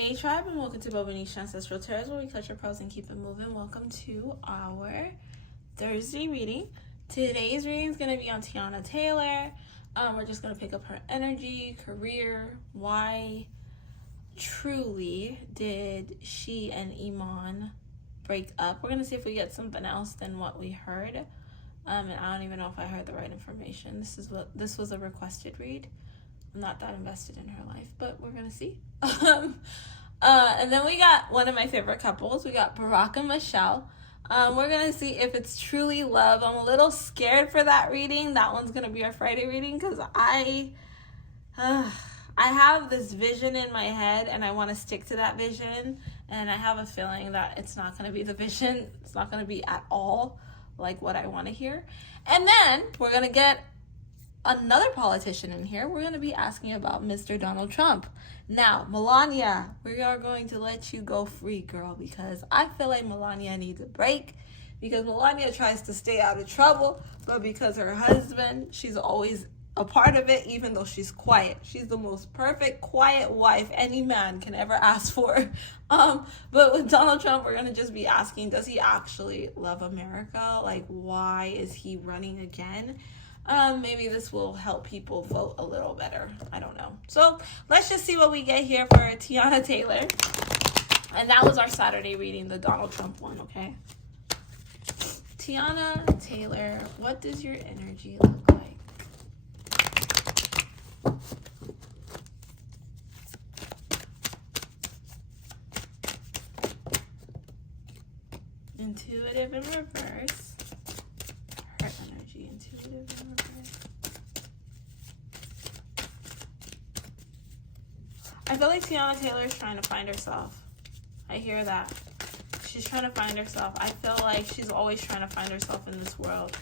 Hey tribe, and welcome to Bobo-Nesha Ancestral Tarot, where we cut your pearls and keep it moving. Welcome to our Thursday reading. Today's reading is going to be on Tiana Taylor. We're just going to pick up her energy, career, why truly did she and Iman break up. We're going to see if we get something else than what we heard. And I don't even know if I heard the right information. This was a requested read. I'm not that invested in her life, but we're gonna see. And then we got one of my favorite couples. We got Barack and Michelle. We're gonna see if it's truly love. I'm a little scared for that reading. That one's gonna be our Friday reading because I have this vision in my head and I want to stick to that vision. And I have a feeling that it's not gonna be the vision. It's not gonna be at all like what I want to hear. And then we're gonna get another politician in here. We're going to be asking about Mr. Donald Trump. Now, Melania, we are going to let you go free, girl, because I feel like Melania needs a break, because Melania tries to stay out of trouble, but because her husband, she's always a part of it, even though she's quiet. She's the most perfect, quiet wife any man can ever ask for. But with Donald Trump, we're going to just be asking, does he actually love America? Like, why is he running again? Maybe this will help people vote a little better. I don't know. So let's just see what we get here for Tiana Taylor. And that was our Saturday reading, the Donald Trump one, okay? Tiana Taylor, what does your energy look like? Intuitive in reverse. Her energy, intuitive in reverse. I feel like Tiana Taylor is trying to find herself. I hear that. She's trying to find herself. I feel like she's always trying to find herself in this world.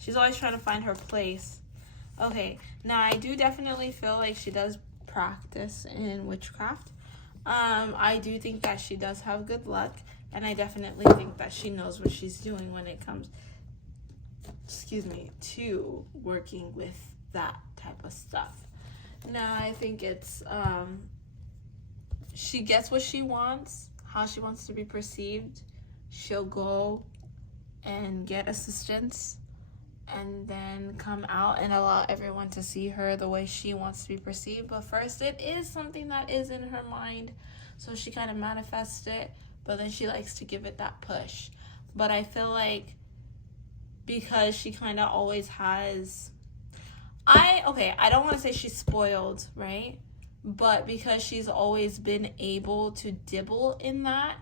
She's always trying to find her place. Okay, now I do definitely feel like she does practice in witchcraft. I do think that she does have good luck. And I definitely think that she knows what she's doing when it comes, to working with that type of stuff. Now, I think it's, she gets what she wants, how she wants to be perceived. She'll go and get assistance and then come out and allow everyone to see her the way she wants to be perceived. But first, it is something that is in her mind. So she kind of manifests it. But then she likes to give it that push. But I feel like because she kind of always has... I don't want to say she's spoiled, right? But because she's always been able to dibble in that,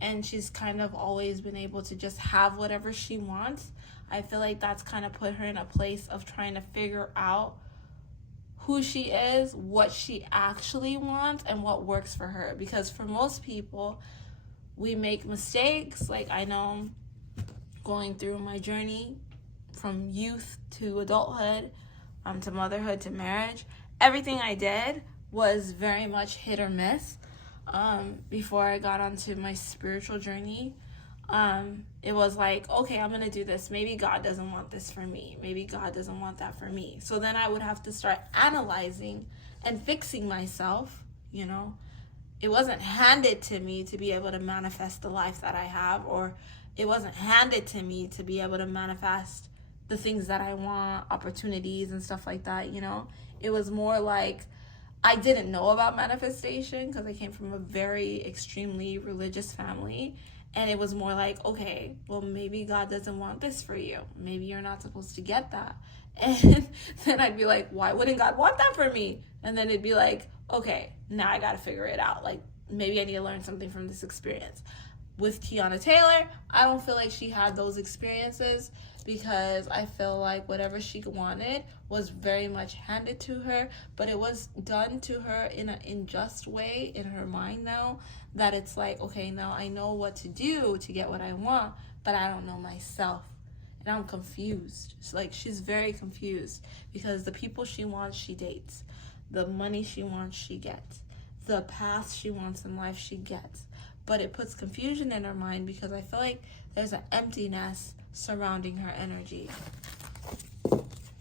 and she's kind of always been able to just have whatever she wants, I feel like that's kind of put her in a place of trying to figure out who she is, what she actually wants, and what works for her. Because for most people... we make mistakes. Like, I know going through my journey from youth to adulthood, to motherhood to marriage, everything I did was very much hit or miss. Before I got onto my spiritual journey, it was like, okay, I'm going to do this. Maybe God doesn't want this for me. Maybe God doesn't want that for me. So then I would have to start analyzing and fixing myself, you know. It wasn't handed to me to be able to manifest the life that I have, or it wasn't handed to me to be able to manifest the things that I want, opportunities and stuff like that, you know? It was more like I didn't know about manifestation because I came from a very extremely religious family. And it was more like, okay, well, maybe God doesn't want this for you. Maybe you're not supposed to get that. And then I'd be like, why wouldn't God want that for me? And then it'd be like, okay, now I got to figure it out. Like, maybe I need to learn something from this experience. With Tiana Taylor, I don't feel like she had those experiences because I feel like whatever she wanted was very much handed to her, but it was done to her in an unjust way in her mind now, that it's like, okay, now I know what to do to get what I want, but I don't know myself. And I'm confused. It's like, she's very confused because the people she wants, she dates. The money she wants, she gets. The path she wants in life, she gets. But it puts confusion in her mind because I feel like there's an emptiness surrounding her energy.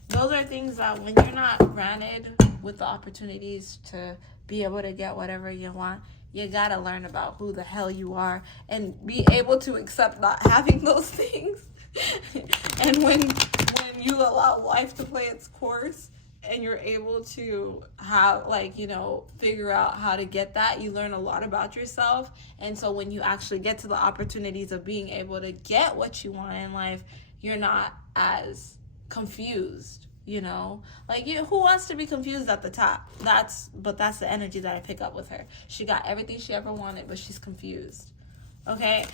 Those are things that when you're not granted with the opportunities to be able to get whatever you want, you gotta learn about who the hell you are and be able to accept not having those things. And when you allow life to play its course and you're able to have, like, you know, figure out how to get that, you learn a lot about yourself. And so when you actually get to the opportunities of being able to get what you want in life, you're not as confused, you know? Like, who wants to be confused at the top? That's the energy that I pick up with her. She got everything she ever wanted, but she's confused. Okay?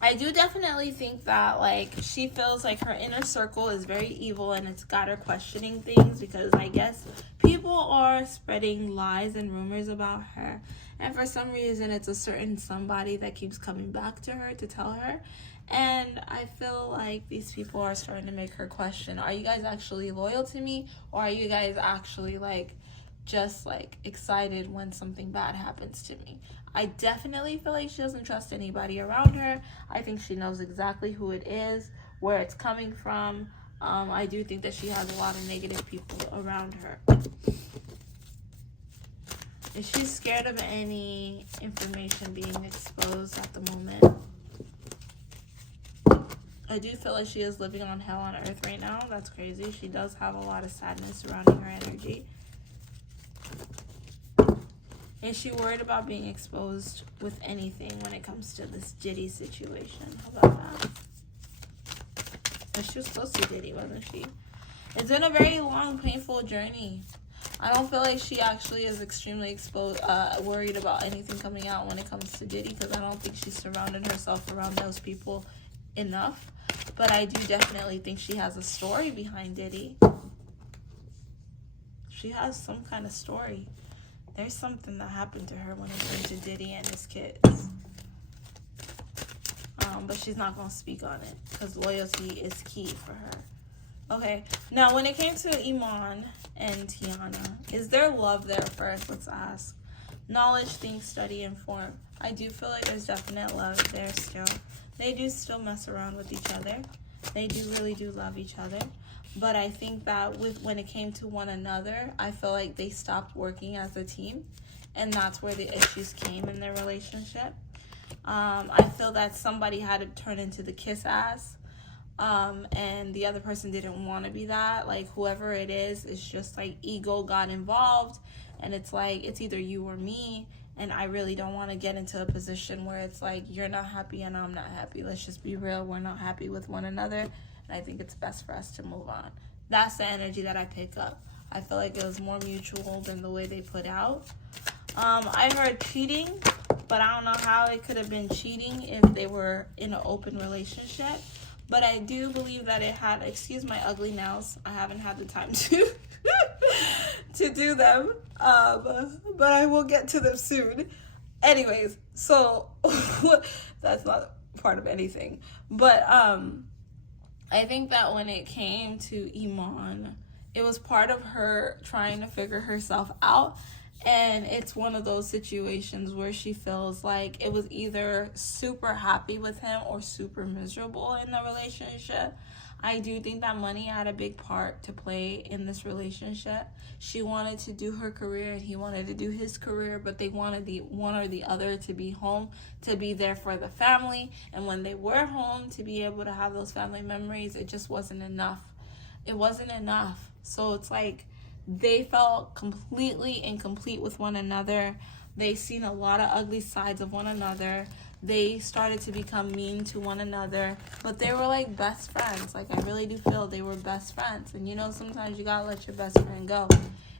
I do definitely think that, like, she feels like her inner circle is very evil, and it's got her questioning things, because I guess people are spreading lies and rumors about her, and for some reason it's a certain somebody that keeps coming back to her to tell her. And I feel like these people are starting to make her question, are you guys actually loyal to me, or are you guys actually, like, just, like, excited when something bad happens to me? I definitely feel like she doesn't trust anybody around her. I think she knows exactly who it is, where it's coming from. I do think that she has a lot of negative people around her. Is she scared of any information being exposed at the moment? I do feel like she is living on hell on earth right now. That's crazy. She does have a lot of sadness surrounding her energy. Is she worried about being exposed with anything when it comes to this Diddy situation? How about that? But she was close to Diddy, wasn't she? It's been a very long, painful journey. I don't feel like she actually is extremely worried about anything coming out when it comes to Diddy, because I don't think she's surrounded herself around those people enough. But I do definitely think she has a story behind Diddy. She has some kind of story. There's something that happened to her when it came to Diddy and his kids. But she's not going to speak on it, because loyalty is key for her. Okay, now when it came to Iman and Tiana, is there love there first? Let's ask. Knowledge, think, study, inform. I do feel like there's definite love there still. They do still mess around with each other. They do really do love each other. But I think that when it came to one another, I feel like they stopped working as a team. And that's where the issues came in their relationship. I feel that somebody had to turn into the kiss ass. And the other person didn't want to be that. Like, whoever it is, it's just like ego got involved. And it's like, it's either you or me. And I really don't want to get into a position where it's like, you're not happy and I'm not happy. Let's just be real. We're not happy with one another. And I think it's best for us to move on. That's the energy that I pick up. I feel like it was more mutual than the way they put out. I heard cheating, but I don't know how it could have been cheating if they were in an open relationship. But I do believe that it had, excuse my ugly nails, I haven't had the time to to do them, but I will get to them soon. Anyways, so that's not part of anything. But I think that when it came to Iman, it was part of her trying to figure herself out. And it's one of those situations where she feels like it was either super happy with him or super miserable in the relationship. I do think that money had a big part to play in this relationship. She wanted to do her career and he wanted to do his career, but they wanted the one or the other to be home, to be there for the family. And when they were home, to be able to have those family memories, it just wasn't enough. It wasn't enough. So it's like they felt completely incomplete with one another. They seen a lot of ugly sides of one another. They started to become mean to one another, but they were like best friends. Like, I really do feel they were best friends. And you know, sometimes you gotta let your best friend go.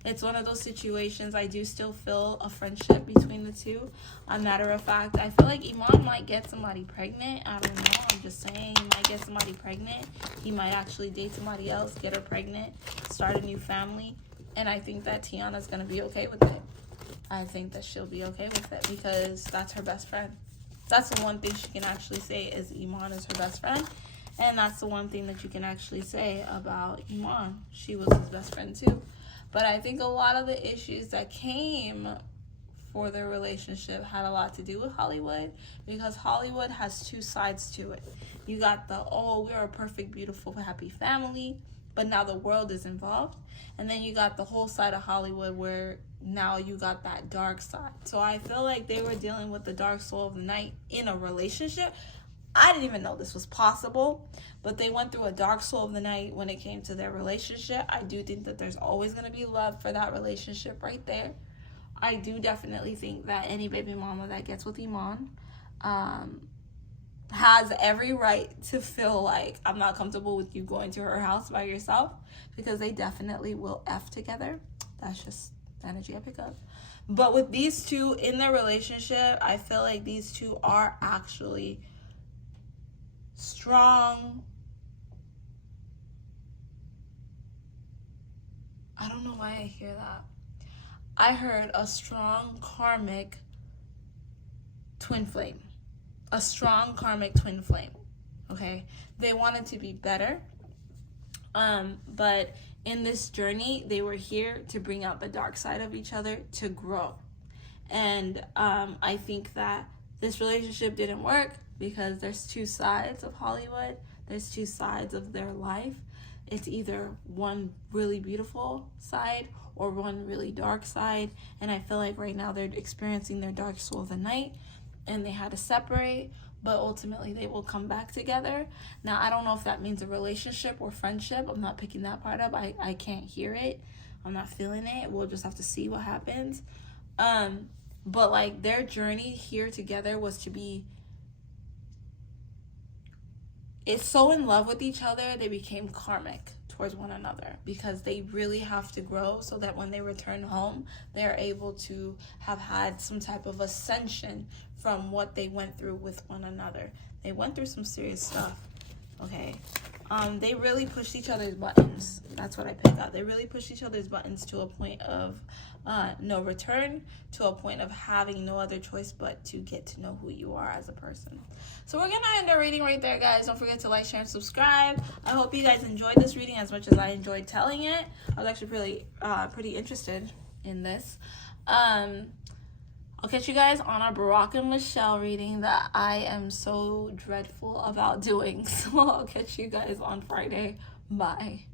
It's one of those situations. I do still feel a friendship between the two. A matter of fact, I feel like Iman might get somebody pregnant. I don't know. I'm just saying, he might get somebody pregnant. He might actually date somebody else, get her pregnant, start a new family. And I think that Tiana's gonna be okay with it. I think that she'll be okay with it because that's her best friend. That's the one thing she can actually say is Iman is her best friend. And that's the one thing that you can actually say about Iman. She was his best friend too. But I think a lot of the issues that came for their relationship had a lot to do with Hollywood, because Hollywood has two sides to it. You got the, oh, we're a perfect, beautiful, happy family. but now the world is involved. And then you got the whole side of Hollywood where now you got that dark side. So I feel like they were dealing with the dark soul of the night in a relationship. I didn't even know this was possible, but they went through a dark soul of the night when it came to their relationship. I do think that there's always going to be love for that relationship right there. I do definitely think that any baby mama that gets with Iman has every right to feel like, I'm not comfortable with you going to her house by yourself, because they definitely will F together. That's just the energy I pick up. But with these two in their relationship, I feel like these two are actually strong. I don't know why I hear that. I heard a strong karmic twin flame. A strong karmic twin flame. Okay? They wanted to be better. But in this journey, they were here to bring out the dark side of each other, to grow. And I think that this relationship didn't work because there's two sides of Hollywood. There's two sides of their life. It's either one really beautiful side or one really dark side. And I feel like right now they're experiencing their dark soul of the night and they had to separate, but ultimately they will come back together. Now, I don't know if that means a relationship or friendship. I'm not picking that part up. I can't hear it. I'm not feeling it. We'll just have to see what happens. But like their journey here together was to be, it's so in love with each other, they became karmic towards one another, because they really have to grow so that when they return home, they're able to have had some type of ascension from what they went through with one another. They went through some serious stuff, okay? They really pushed each other's buttons. That's what I picked up. They really pushed each other's buttons to a point of no return, to a point of having no other choice but to get to know who you are as a person. So we're going to end our reading right there, guys. Don't forget to like, share, and subscribe. I hope you guys enjoyed this reading as much as I enjoyed telling it. I was actually pretty interested in this. I'll catch you guys on our Barack and Michelle reading that I am so dreadful about doing. So I'll catch you guys on Friday. Bye.